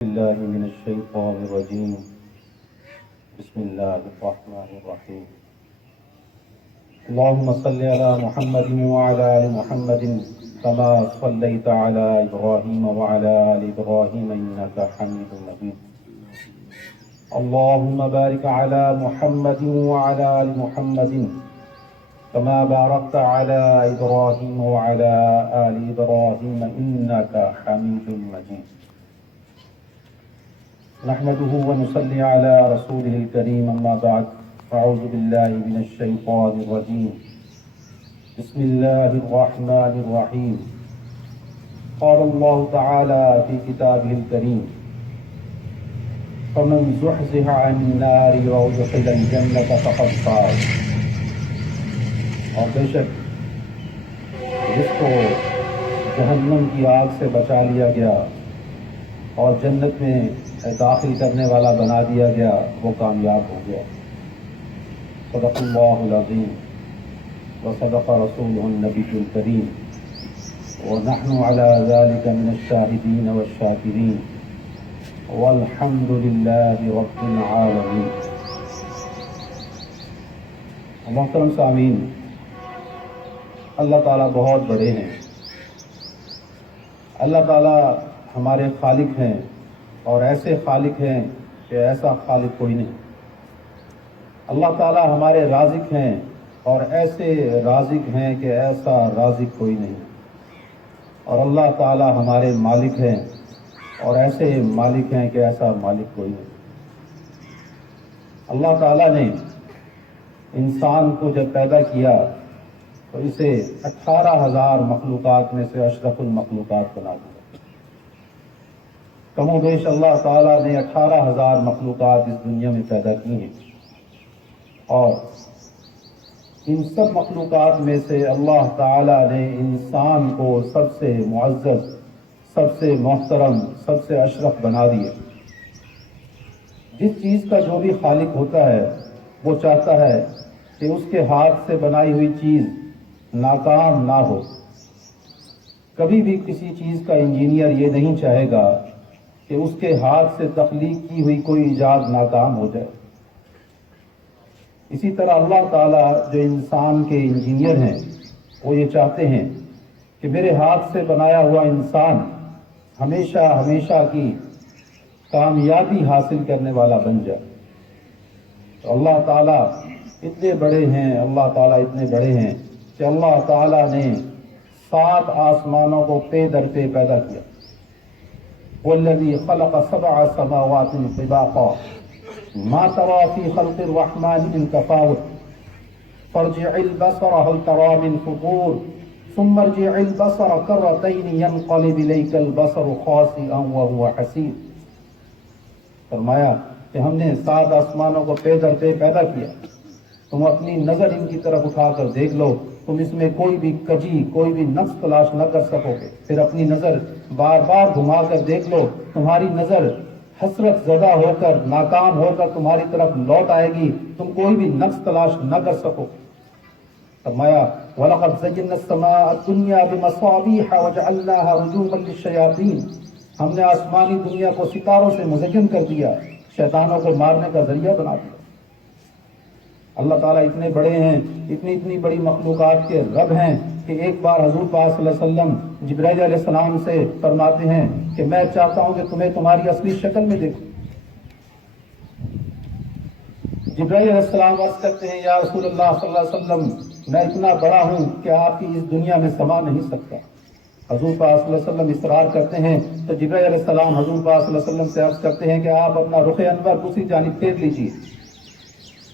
بالله من الشيطان الرجيم. بسم الله الرحمن الرحيم. اللهم صل على محمد وعلى آل محمد كما صليت على إبراهيم وعلى آل إبراهيم إنك حميد مجيد. اللهم بارك على محمد وعلى آل محمد كما باركت على إبراهيم وعلى آل إبراهيم إنك حميد مجيد. نحمده ونصلي على رسوله الكريم أما بعد فأعوذ بالله من الشيطان الرجيم. بسم الله الرحمن الرحيم. قال الله تعالى في كتابه الكريم: فمن زحزح عن النار وأدخل الجنة فقد فاز. اور بے شک جس کو جہنم کی آگ سے بچا لیا گیا اور جنت میں داخل کرنے والا بنا دیا گیا وہ کامیاب ہو گیا. صدق اللہ العظیم وصدق رسولہ النبی الکریم ونحن على ذلك من الشاہدین والشاکرین والحمد للہ رب العالمین. محترم سامعین، اللہ تعالیٰ بہت بڑے ہیں. اللہ تعالیٰ ہمارے خالق ہیں اور ایسے خالق ہیں کہ ایسا خالق کوئی نہیں. اللہ تعالیٰ ہمارے رازق ہیں اور ایسے رازق ہیں کہ ایسا رازق کوئی نہیں. اور اللہ تعالیٰ ہمارے مالک ہیں اور ایسے مالک ہیں کہ ایسا مالک کوئی نہیں. اللہ تعالیٰ نے انسان کو جب پیدا کیا تو اسے 18,000 مخلوقات میں سے اشرف المخلوقات بنا دیا. کم و بیش اللہ تعالیٰ نے 18,000 مخلوقات اس دنیا میں پیدا کی ہیں، اور ان سب مخلوقات میں سے اللہ تعالیٰ نے انسان کو سب سے معزز، سب سے محترم، سب سے اشرف بنا دیا. جس چیز کا جو بھی خالق ہوتا ہے وہ چاہتا ہے کہ اس کے ہاتھ سے بنائی ہوئی چیز ناکام نہ ہو. کبھی بھی کسی چیز کا انجینئر یہ نہیں چاہے گا کہ اس کے ہاتھ سے تخلیق کی ہوئی کوئی ایجاد ناکام ہو جائے. اسی طرح اللہ تعالیٰ جو انسان کے انجینئر ہیں وہ یہ چاہتے ہیں کہ میرے ہاتھ سے بنایا ہوا انسان ہمیشہ ہمیشہ کی کامیابی حاصل کرنے والا بن جائے. تو اللہ تعالیٰ اتنے بڑے ہیں، اللہ تعالیٰ اتنے بڑے ہیں کہ اللہ تعالیٰ نے 7 آسمانوں کو پے در پے پیدا کیا. والذی خلق 7 سماوات طباقا ما ترى في خلق الرحمن من تفاوت فارجع البصر هل ترى من فطور ثم ارجع البصر كرتين ينقلب اليك البصر خاسئا وهو حسير. فرمایا کہ ہم نے 7 آسمانوں کو پے در پے پیدا کیا، تم اپنی نظر ان کی طرف اٹھا کر دیکھ لو، تم اس میں کوئی بھی کجی، کوئی بھی نقص تلاش نہ کر سکو گے. پھر اپنی نظر بار بار گھما کر دیکھ لو، تمہاری نظر حسرت زدہ ہو کر، ناکام ہو کر تمہاری طرف لوٹ آئے گی، تم کوئی بھی نقص تلاش نہ کر سکو. فرمایا وَلَقَدْ زَيَّنَّا السَّمَاءَ الدُّنْيَا بِمَصَابِيحَ وَجَعَلْنَاهَا رُجُومًا لِلشَّيَاطِينِ. ہم نے آسمانی دنیا کو ستاروں سے مزین کر دیا، شیطانوں کو مارنے کا ذریعہ بنا دیا. اللہ تعالیٰ اتنے بڑے ہیں، اتنی بڑی مخلوقات کے رب ہیں کہ ایک بار حضور پاک صلی اللہ علیہ وسلم جبرائیل علیہ السلام سے فرماتے ہیں کہ میں چاہتا ہوں کہ تمہیں تمہاری اصلی شکل میں دیکھوں. جبرائیل علیہ السلام عرض کرتے ہیں یا رسول اللہ صلی اللہ علیہ وسلم میں اتنا بڑا ہوں کہ آپ کی اس دنیا میں سما نہیں سکتا. حضور پاک صلی اللہ علیہ وسلم اصرار کرتے ہیں تو جبرائیل علیہ السلام حضور پاک صلی اللہ علیہ وسلم سے عرض کرتے ہیں کہ آپ اپنا رخ انور دوسری جانب پھیر لیجیے.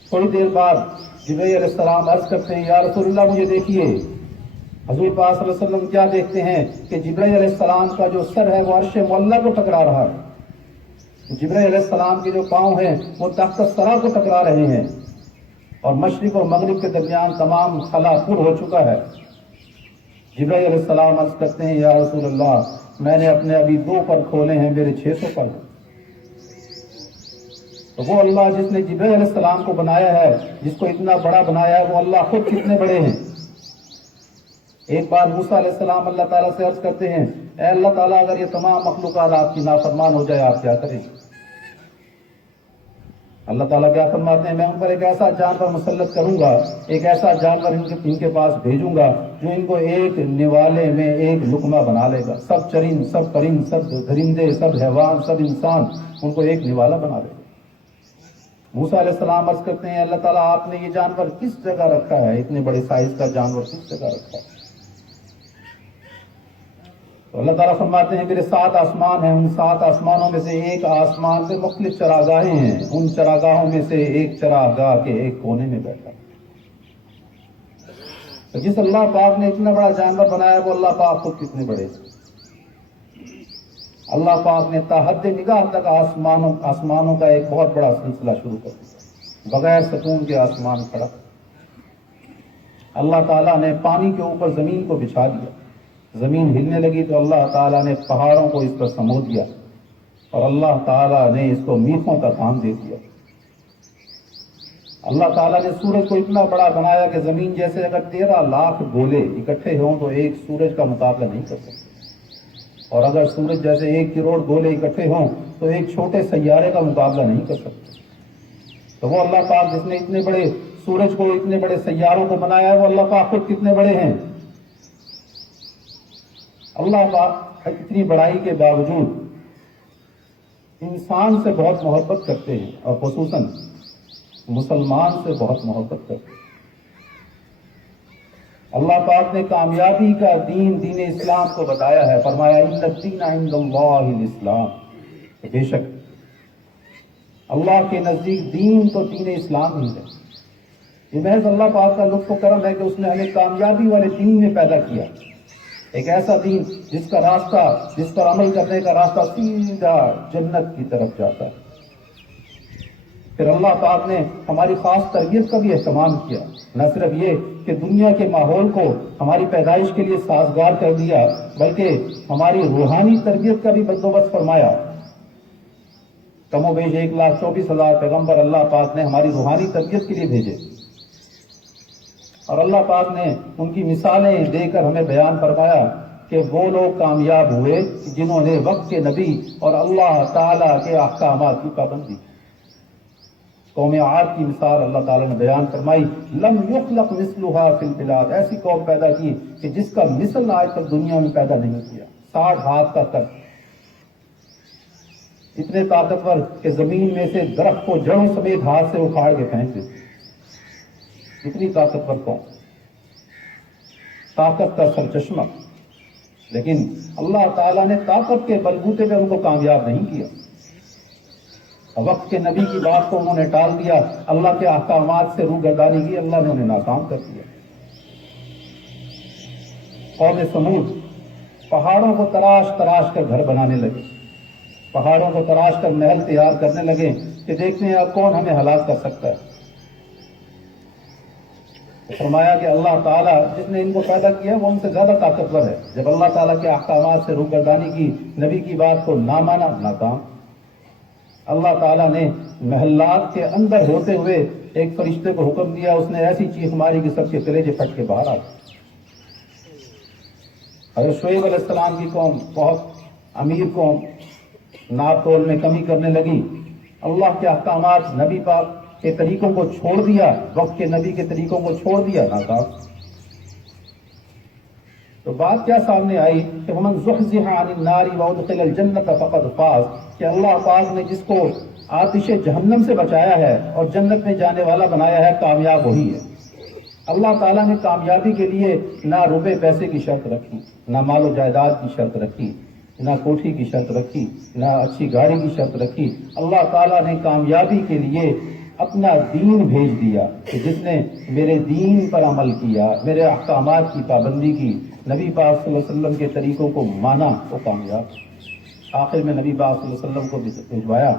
تھوڑی دیر بعد جبرائیل علیہ السلام عرض کرتے ہیں یا رسول اللہ مجھے دیکھیے. حضور پاک صلی اللہ علیہ وسلم کیا دیکھتے ہیں کہ جبرائیل علیہ السلام کا جو سر ہے وہ عرش معلیٰ کو ٹکرا رہا ہے. جبرائیل علیہ السلام کے جو پاؤں ہیں وہ تخت الثری کو ٹکرا رہے ہیں، اور مشرق اور مغرب کے درمیان تمام خلا پر ہو چکا ہے. جبرائیل علیہ السلام عرض کرتے ہیں یا رسول اللہ میں نے اپنے ابھی 2 پر کھولے ہیں، میرے 600 پر. تو وہ اللہ جس نے جبرائیل علیہ السلام کو بنایا ہے، جس کو اتنا بڑا بنایا ہے، وہ اللہ خود کتنے بڑے ہیں. ایک بار موسیٰ علیہ السلام اللہ تعالیٰ سے عرض کرتے ہیں اے اللہ تعالیٰ اگر یہ تمام مخلوقات آپ کی نافرمان ہو جائے آپ کیا کریں؟ اللہ تعالیٰ کیا فرماتے ہیں؟ میں ان پر ایک ایسا جانور مسلط کروں گا، ایک ایسا جانور ان کے پاس بھیجوں گا جو ان کو ایک نوالے میں ایک لقمہ بنا لے گا۔ سب چرند، سب پرند، سب درندے، سب حیوان، سب انسان ان کو ایک نوالا بنا لے گا۔ موسیٰ علیہ السلام عرض کرتے ہیں اللہ تعالیٰ آپ نے یہ جانور کس جگہ رکھا ہے؟ اتنے بڑے سائز کا جانور کس جگہ رکھا ہے؟ تو اللہ تعالیٰ فرماتے ہیں میرے 7 آسمان ہیں، ان 7 آسمانوں میں سے ایک آسمان پہ مختلف چراگاہیں ہیں، ان چراگاہوں میں سے ایک چراگاہ کے ایک کونے میں بیٹھا۔ تو جس اللہ پاک نے اتنا بڑا جانور بنایا وہ اللہ پاک خود کتنے بڑے ہیں۔ اللہ پاک نے تا حد نگاہ تک آسمانوں کا ایک بہت بڑا سلسلہ شروع کر دیا، بغیر ستون کے آسمان کھڑا۔ اللہ تعالیٰ نے پانی کے اوپر زمین کو بچھا دیا، زمین ہلنے لگی تو اللہ تعالیٰ نے پہاڑوں کو اس پر سمو دیا، اور اللہ تعالیٰ نے اس کو میخوں کا کام دے دیا۔ اللہ تعالیٰ نے سورج کو اتنا بڑا بنایا کہ زمین جیسے اگر 13 لاکھ گولے اکٹھے ہوں تو ایک سورج کا مقابلہ نہیں کر سکتے، اور اگر سورج جیسے 1 کروڑ گولے اکٹھے ہوں تو ایک چھوٹے سیارے کا مقابلہ نہیں کر سکتے۔ تو وہ اللہ پاک جس نے اتنے بڑے سورج کو، اتنے بڑے سیاروں کو بنایا ہے، وہ اللہ پاک خود کتنے بڑے ہیں۔ اللہ پاک اتنی بڑائی کے باوجود انسان سے بہت محبت کرتے ہیں، اور خصوصاً مسلمان سے بہت محبت کرتے ہیں۔ اللہ پاک نے کامیابی کا دین اسلام کو بتایا ہے، فرمایا ان الدین عند اللہ الاسلام، بے شک اللہ کے نزدیک دین تو دین اسلام ہی ہے۔ یہ محض اللہ پاک کا لطف و کرم ہے کہ اس نے ہمیں کامیابی والے دین میں پیدا کیا، ایک ایسا دین جس کا راستہ، جس پر عمل کرنے کا راستہ سیدھا جنت کی طرف جاتا ہے۔ پھر اللہ پاک نے ہماری خاص تربیت کا بھی اہتمام کیا، نہ صرف یہ کہ دنیا کے ماحول کو ہماری پیدائش کے لیے سازگار کر دیا، بلکہ ہماری روحانی تربیت کا بھی بندوبست فرمایا۔ کم و بیش 1,24,000 پیغمبر اللہ پاک نے ہماری روحانی تربیت کے لیے بھیجے، اور اللہ پاک نے ان کی مثالیں دے کر ہمیں بیان فرمایا کہ وہ لوگ کامیاب ہوئے جنہوں نے وقت کے نبی اور اللہ تعالیٰ کے احکامات کی پابندی۔ قوم عاد کی مثال اللہ تعالیٰ نے بیان فرمائی، لم یخلق مثلها فی البلاد، ایسی قوم پیدا کی کہ جس کا مثل آج تک دنیا میں پیدا نہیں کیا۔ 60 ہاتھ کا قد، اتنے طاقتور کہ زمین میں سے درخت کو جڑوں سمیت ہاتھ سے اکھاڑ کے پھینک دیتے، اتنی طاقتور قوم، طاقت کا سرچشمہ۔ لیکن اللہ تعالیٰ نے طاقت کے بلبوتے پہ ان کو کامیاب نہیں کیا، وقت کے نبی کی بات کو انہوں نے ٹال دیا، اللہ کے احکامات سے روگردانی کی، اللہ نے انہیں ناکام کر دیا۔ قوم سمود پہاڑوں کو تراش تراش کر گھر بنانے لگے، پہاڑوں کو تراش کر محل تیار کرنے لگے کہ دیکھتے ہیں اب کون ہمیں ہلاک کر سکتا ہے۔ فرمایا کہ اللہ تعالیٰ جس نے ان کو پیدا کیا وہ ان سے زیادہ طاقتور ہے۔ جب اللہ تعالیٰ کے احکامات سے روگردانی کی، نبی کی بات کو نہ مانا، ناکام۔ اللہ تعالیٰ نے محلات کے اندر ہوتے ہوئے ایک فرشتے کو حکم دیا، اس نے ایسی چیخ ماری کہ سب کے کلیجے پھٹ کے باہر آ گئے۔ حضرت شعیب علیہ السلام کی قوم بہت امیر قوم، ناپ تول میں کمی کرنے لگی، اللہ کے احکامات، نبی پاک کے طریقوں کو چھوڑ دیا، وقت کے نبی کے طریقوں کو چھوڑ دیا، ناکام۔ تو بات کیا سامنے آئی کہ وَمَنْ زُحْزِحَ عَنِ النَّارِ وَأُدْخِلَ الْجَنَّةَ فَقَدْ فَازَ، کہ اللہ پاک نے جس کو آتش جہنم سے بچایا ہے اور جنت میں جانے والا بنایا ہے، کامیاب وہی ہے۔ اللہ تعالیٰ نے کامیابی کے لیے نہ روپے پیسے کی شرط رکھی، نہ مال و جائیداد کی شرط رکھی، نہ کوٹھی کی شرط رکھی، نہ اچھی گاڑی کی شرط رکھی۔ اللہ تعالیٰ نے کامیابی کے لیے اپنا دین بھیج دیا کہ جس نے میرے دین پر عمل کیا، میرے احکامات کی پابندی کی، نبی پاک صلی اللہ علیہ وسلم کے طریقوں کو مانا، وہ کامیاب۔ آخر میں نبی پاک صلی اللہ علیہ وسلم کو بھجوایا،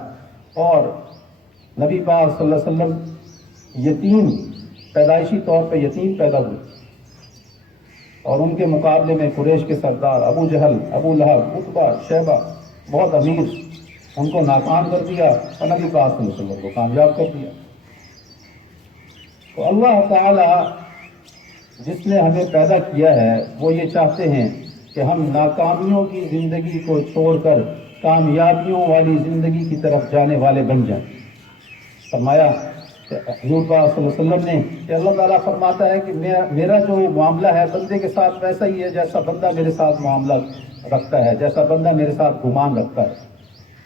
اور نبی پاک صلی اللہ علیہ وسلم یتیم، پیدائشی طور پہ یتیم پیدا ہوئے، اور ان کے مقابلے میں قریش کے سردار ابو جہل، ابو لہب، عتبہ، شیبہ، بہت امیر، ان کو ناکام کر دیا اور نبی پاک صلی اللہ علیہ وسلم کو کامیاب کر دیا۔ تو اللہ تعالی جس نے ہمیں پیدا کیا ہے وہ یہ چاہتے ہیں کہ ہم ناکامیوں کی زندگی کو چھوڑ کر کامیابیوں والی زندگی کی طرف جانے والے بن جائیں۔ فرمایا کہ حضور پاک صلی اللہ علیہ وسلم نے کہ اللہ تعالیٰ فرماتا ہے کہ میرا جو معاملہ ہے بندے کے ساتھ ویسا ہی ہے جیسا بندہ میرے ساتھ معاملہ رکھتا ہے، جیسا بندہ میرے ساتھ گمان رکھتا ہے۔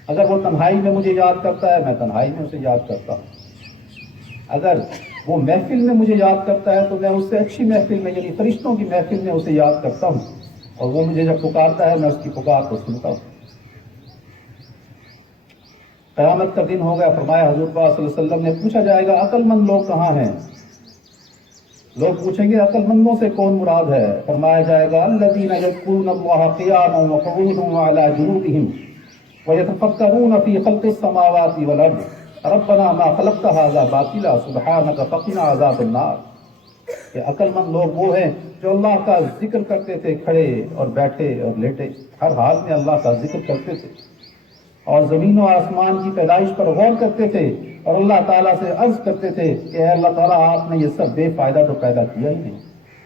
اگر وہ تنہائی میں مجھے یاد کرتا ہے میں تنہائی میں اسے یاد کرتا ہوں، اگر وہ محفل میں مجھے یاد کرتا ہے تو میں اس سے اچھی محفل میں یعنی فرشتوں کی محفل میں اسے یاد کرتا ہوں، اور وہ مجھے جب پکارتا ہے میں اس کی پکار کو سنتا ہوں۔ قیامت کا دن ہو گیا، فرمایا حضور پاک صلی اللہ علیہ وسلم نے پوچھا جائے گا عقل مند لوگ کہاں ہیں؟ لوگ پوچھیں گے عقل مندوں سے کون مراد ہے؟ فرمایا جائے گا الذین یذکرون اللہ قیاما وقعودا وعلی جنوبہم ویتفکرون فی خلق السماوات والارض ربنا ما خلقت ھذا باطلا سبحانک فقنا عذاب النار۔ کہ عقل مند لوگ وہ ہیں جو اللہ کا ذکر کرتے تھے کھڑے اور بیٹھے اور لیٹے، ہر حال میں اللہ کا ذکر کرتے تھے، اور زمین و آسمان کی پیدائش پر غور کرتے تھے، اور اللہ تعالیٰ سے عرض کرتے تھے کہ اے اللہ تعالیٰ آپ نے یہ سب بے فائدہ تو پیدا کیا ہی نہیں،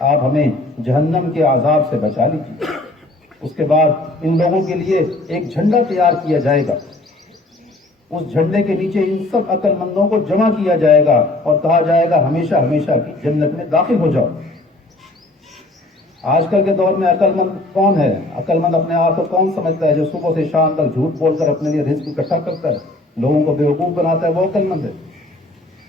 آپ ہمیں جہنم کے عذاب سے بچا لیجیے۔ اس کے بعد ان لوگوں کے لیے ایک جھنڈا تیار کیا جائے گا، اس جھنڈے کے نیچے ان سب عقل مندوں کو جمع کیا جائے گا اور کہا جائے گا ہمیشہ ہمیشہ کی جنت میں داخل ہو جاؤ۔ آج کل کے دور میں عقل مند کون ہے؟ عقل مند اپنے آپ کو کون سمجھتا ہے؟ جو صبح سے شام تک جھوٹ بول کر اپنے لیے رزق اکٹھا کرتا ہے، لوگوں کو بیوقوف بناتا ہے، وہ عقل مند ہے۔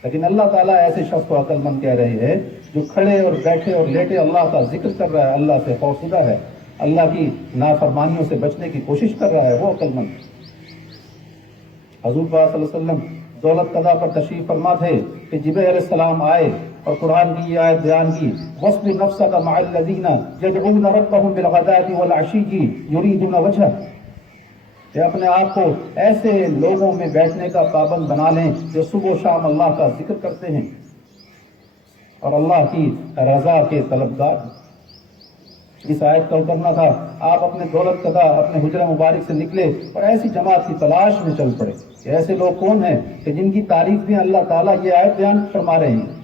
لیکن اللہ تعالیٰ ایسے شخص کو عقل مند کہہ رہے ہیں جو کھڑے اور بیٹھے اور لیٹے اللہ کا ذکر کر رہا ہے، اللہ سے خوفزدہ ہے، اللہ کی نافرمانیوں سے بچنے کی کوشش کر رہا ہے، وہ عقل مند ہے۔ حضور پاک صلی اللہ علیہ وسلم دولت قضا پر تشریف فرما تھے کہ جبرائیل علیہ السلام آئے اور قرآن کی یہ آیت بیان کی وَاصْبِرْ نَفْسَكَ مَعَ الَّذِينَ يَدْعُونَ رَبَّهُمْ بِالْغَدَاةِ وَالْعَشِيِّ يُرِيدُونَ وَجْهَهُ، کہ اپنے آپ کو ایسے لوگوں میں بیٹھنے کا پابند بنا لیں جو صبح و شام اللہ کا ذکر کرتے ہیں اور اللہ کی رضا کے طلبگار ہیں۔ اس آیت کا اترنا تھا، آپ اپنے دولت قضا اپنے حجرہ مبارک سے نکلے اور ایسی جماعت کی تلاش میں چل پڑے کہ ایسے لوگ کون ہیں کہ جن کی تعریف میں اللہ تعالیٰ یہ آیت بیان فرما رہے ہیں۔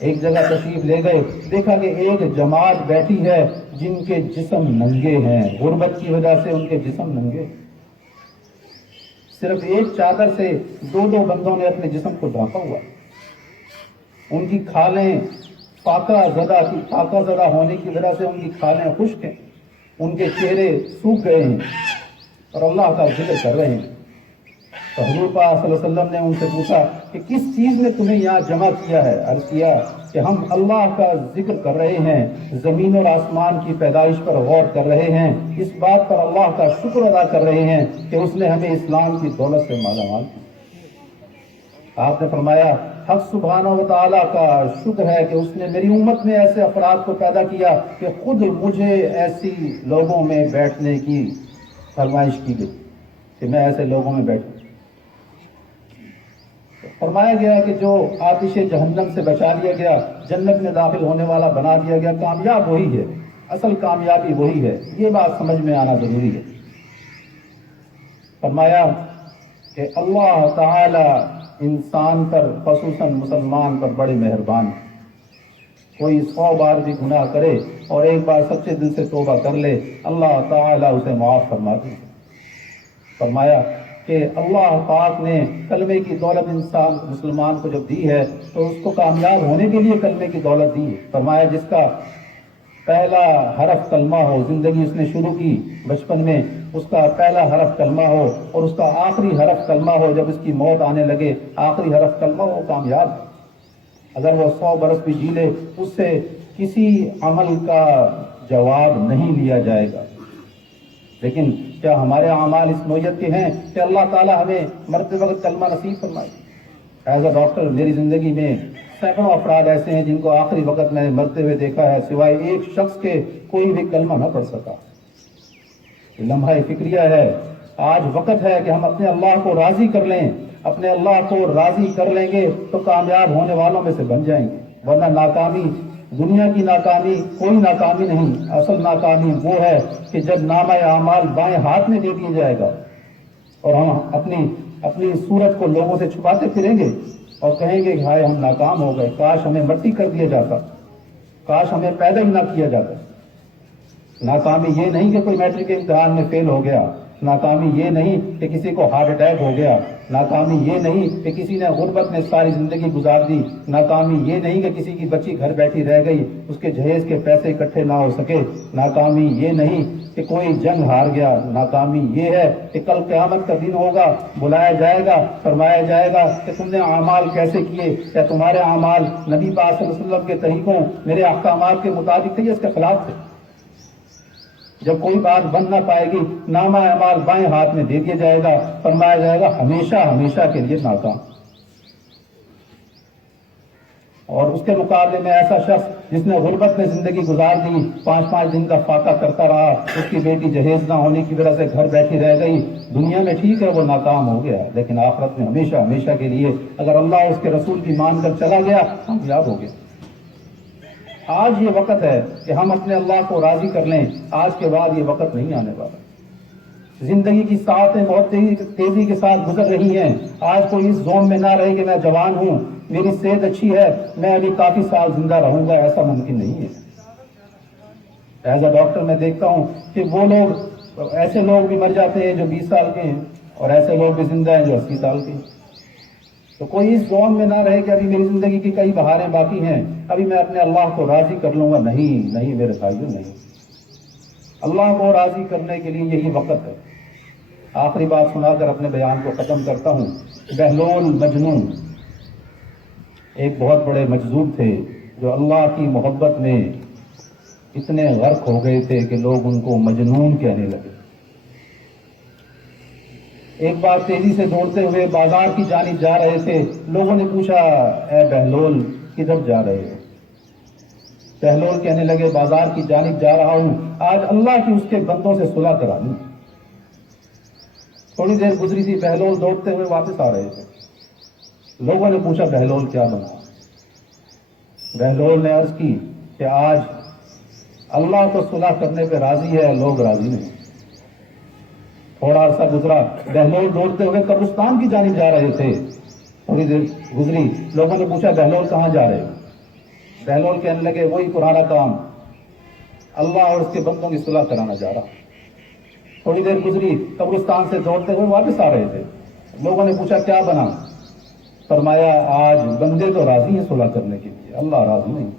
ایک جگہ تشریف لے گئے، دیکھا کہ ایک جماعت بیٹھی ہے جن کے جسم ننگے ہیں، غربت کی وجہ سے ان کے جسم ننگے، صرف ایک چادر سے دو بندوں نے اپنے جسم کو ڈھانپا ہوا، ان کی کھالیں فاقہ زدہ ہونے کی وجہ سے ان کی کھالیں خشک ہیں، ان کے چہرے سوکھ گئے ہیں اور اللہ کا ذکر کر رہے ہیں۔ تو حضور پاک صلی اللہ علیہ وسلم نے ان سے پوچھا کہ کس چیز نے تمہیں یہاں جمع کیا ہے؟ عرض کیا کہ ہم اللہ کا ذکر کر رہے ہیں، زمین اور آسمان کی پیدائش پر غور کر رہے ہیں، اس بات پر اللہ کا شکر ادا کر رہے ہیں کہ اس نے ہمیں اسلام کی دولت سے مالا مال کیا۔ آپ نے فرمایا حق سبحانہ و تعالیٰ کا شکر ہے کہ اس نے میری امت میں ایسے افراد کو پیدا کیا کہ خود مجھے ایسی لوگوں میں بیٹھنے کی فرمائش کی گئی کہ میں ایسے لوگوں میں بیٹھوں۔ فرمایا گیا کہ جو آتش جہنم سے بچا لیا گیا، جنت میں داخل ہونے والا بنا دیا گیا، کامیاب وہی ہے، اصل کامیابی وہی ہے، یہ بات سمجھ میں آنا ضروری ہے۔ فرمایا کہ اللہ تعالی انسان پر خصوصاً مسلمان پر بڑے مہربان ہے۔ کوئی 100 بار بھی گناہ کرے اور ایک بار سچے دل سے توبہ کر لے، اللہ تعالیٰ اسے معاف فرماتے ہیں۔ فرمایا کہ اللہ پاک نے کلمے کی دولت انسان مسلمان کو جب دی ہے تو اس کو کامیاب ہونے کے لیے کلمے کی دولت دی ہے۔ فرمایا جس کا پہلا حرف کلمہ ہو، زندگی اس نے شروع کی بچپن میں، اس کا پہلا حرف کلمہ ہو اور اس کا آخری حرف کلمہ ہو، جب اس کی موت آنے لگے آخری حرف کلمہ ہو، کامیاب ہے۔ اگر وہ 100 برس بھی جی لے اس سے کسی عمل کا جواب نہیں لیا جائے گا۔ لیکن کیا ہمارے اعمال اس نوعیت کے ہیں کہ اللہ تعالیٰ ہمیں مرتے وقت کلمہ نصیب فرمائے؟ ایز اے ڈاکٹر میری زندگی میں سینکڑوں افراد ایسے ہیں جن کو آخری وقت میں نے مرتے ہوئے دیکھا ہے، سوائے ایک شخص کے کوئی بھی کلمہ نہ پڑھ سکا۔ لمحہ فکریہ ہے، آج وقت ہے کہ ہم اپنے اللہ کو راضی کر لیں، اپنے اللہ کو راضی کر لیں گے تو کامیاب ہونے والوں میں سے بن جائیں گے، ورنہ ناکامی، دنیا کی ناکامی کوئی ناکامی نہیں، اصل ناکامی وہ ہے کہ جب نامہ اعمال بائیں ہاتھ میں دے دیا جائے گا اور ہم اپنی صورت کو لوگوں سے چھپاتے پھریں گے اور کہیں گے کہ ہائے ہم ناکام ہو گئے، کاش ہمیں مٹی کر دیا جاتا، کاش ہمیں پیدا ہی نہ کیا جاتا۔ ناکامی یہ نہیں کہ کوئی میٹرک کے امتحان میں فیل ہو گیا، ناکامی یہ نہیں کہ کسی کو ہارٹ اٹیک ہو گیا، ناکامی یہ نہیں کہ کسی نے غربت میں ساری زندگی گزار دی، ناکامی یہ نہیں کہ کسی کی بچی گھر بیٹھی رہ گئی، اس کے جہیز کے پیسے اکٹھے نہ ہو سکے، ناکامی یہ نہیں کہ کوئی جنگ ہار گیا، ناکامی یہ ہے کہ کل قیامت کا دن ہوگا، بلایا جائے گا، فرمایا جائے گا کہ تم نے اعمال کیسے کیے، یا تمہارے اعمال نبی پاک صلی اللہ علیہ وسلم کے طریقوں میرے احکامات کے مطابق تھے یا اس کے خلاف تھے۔ جب کوئی بات بن نہ پائے گی، نامہ اعمال بائیں ہاتھ میں دے دیا جائے گا، فرمایا جائے گا ہمیشہ ہمیشہ کے لیے ناکام۔ اور اس کے مقابلے میں ایسا شخص جس نے غربت میں زندگی گزار دی، 5 دن کا فاقہ کرتا رہا، اس کی بیٹی جہیز نہ ہونے کی وجہ سے گھر بیٹھی رہ گئی، دنیا میں ٹھیک ہے وہ ناکام ہو گیا، لیکن آخرت میں ہمیشہ ہمیشہ کے لیے اگر اللہ اس کے رسول کی مان کر چلا گیا کامیاب ہو گیا۔ آج یہ وقت ہے کہ ہم اپنے اللہ کو راضی کر لیں، آج کے بعد یہ وقت نہیں آنے والا۔ زندگی کی ساعتیں بہت تیزی کے ساتھ گزر رہی ہیں، آج کوئی اس زون میں نہ رہے کہ میں جوان ہوں، میری صحت اچھی ہے، میں ابھی کافی سال زندہ رہوں گا، ایسا ممکن نہیں ہے۔ ایز اے ڈاکٹر میں دیکھتا ہوں کہ وہ لوگ، ایسے لوگ بھی مر جاتے ہیں جو 20 سال کے ہیں، اور ایسے لوگ بھی زندہ ہیں جو 80 سال کے ہیں۔ تو کوئی اس زون میں نہ رہے کہ ابھی میری زندگی کی کئی بہاریں باقی ہیں، ابھی میں اپنے اللہ کو راضی کر لوں گا، نہیں نہیں میرے بھائیوں، نہیں۔ اللہ کو راضی کرنے کے لیے یہی وقت ہے۔ آخری بات سنا کر اپنے بیان کو ختم کرتا ہوں۔ بہلول مجنون ایک بہت بڑے مجذوب تھے جو اللہ کی محبت میں اتنے غرق ہو گئے تھے کہ لوگ ان کو مجنون کہنے لگے۔ ایک بار تیزی سے دوڑتے ہوئے بازار کی جانب جا رہے تھے، لوگوں نے پوچھا اے بہلول کدھر جا رہے ہو؟ بہلول کہنے لگے بازار کی جانب جا رہا ہوں، آج اللہ کی اس کے بندوں سے صلح کرانی۔ تھوڑی دیر گزری تھی، بہلول دوڑتے ہوئے واپس آ رہے تھے، لوگوں نے پوچھا بہلول کیا بنا؟ بہلول نے عرض کی کہ آج اللہ کو صلح کرنے پہ راضی ہے، لوگ راضی نہیں۔ تھوڑا عرصہ گزرا، بہلول دوڑتے ہوئے قبرستان کی جانب جا رہے تھے، تھوڑی دیر گزری، لوگوں نے پوچھا بہلول کہاں جا رہے ہو؟ بہلول کہنے لگے وہی پرانا کام، اللہ اور اس کے بندوں کی صلح کرانا جا رہا۔ تھوڑی دیر گزری، قبرستان سے دوڑتے ہوئے واپس آ رہے تھے، لوگوں نے پوچھا کیا بنا؟ فرمایا آج بندے تو راضی ہیں صلح کرنے کے لیے، اللہ راضی نہیں۔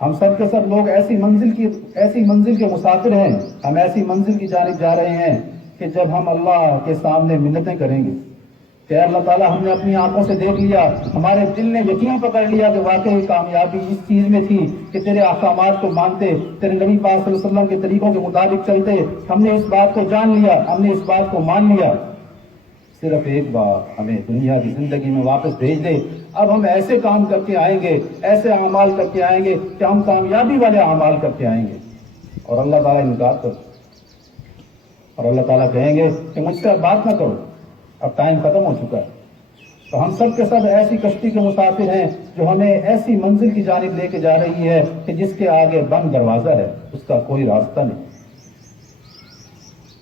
ہم سب کے سب لوگ ایسی منزل کے مسافر ہیں، ہم ایسی منزل کی جانب جا رہے ہیں کہ جب ہم اللہ کے سامنے منتیں کریں گے کہ اللہ تعالیٰ ہم نے اپنی آنکھوں سے دیکھ لیا، ہمارے دل نے یقین پکڑ لیا کہ واقعی کامیابی اس چیز میں تھی کہ تیرے احکامات کو مانتے، تیرے نبی پاک صلی اللہ علیہ وسلم کے طریقوں کے مطابق چلتے، ہم نے اس بات کو جان لیا، ہم نے اس بات کو مان لیا، صرف ایک بار ہمیں دنیا کی زندگی میں واپس بھیج دے، اب ہم ایسے کام کر کے آئیں گے، ایسے اعمال کر کے آئیں گے کہ ہم کامیابی والے اعمال کر کے آئیں گے۔ اور اللہ تعالیٰ انکار کر، اور اللہ تعالیٰ کہیں گے کہ مجھ سے اب بات نہ کرو، اب ٹائم ختم ہو چکا ہے۔ تو ہم سب کے سب ایسی کشتی کے مسافر ہیں جو ہمیں ایسی منزل کی جانب لے کے جا رہی ہے کہ جس کے آگے بند دروازہ ہے، اس کا کوئی راستہ نہیں۔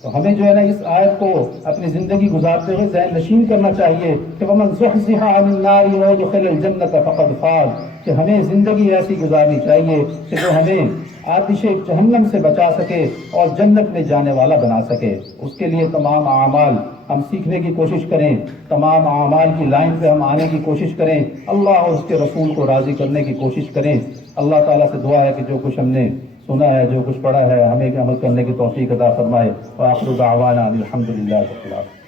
تو ہمیں جو ہے نا اس آیت کو اپنی زندگی گزارتے ہوئے ذہن نشین کرنا چاہیے کہ وَمَنْ زُحْزِحَ عَنِ النَّارِ وَأُدْخِلَ الْجَنَّةَ فَقَدْ فَازَ، کہ ہمیں زندگی ایسی گزارنی چاہیے کہ جو ہمیں آتش جہنم سے بچا سکے اور جنت میں جانے والا بنا سکے۔ اس کے لیے تمام اعمال ہم سیکھنے کی کوشش کریں، تمام اعمال کی لائن پہ ہم آنے کی کوشش کریں، اللہ اور اس کے رسول کو راضی کرنے کی کوشش کریں۔ اللہ تعالیٰ سے دعا ہے کہ جو کچھ ہم نے سنا ہے، جو کچھ پڑھا ہے، ہمیں عمل کرنے کی توفیق عطا فرمائے۔ وآخر دعوانا الحمدللہ رب العالمین۔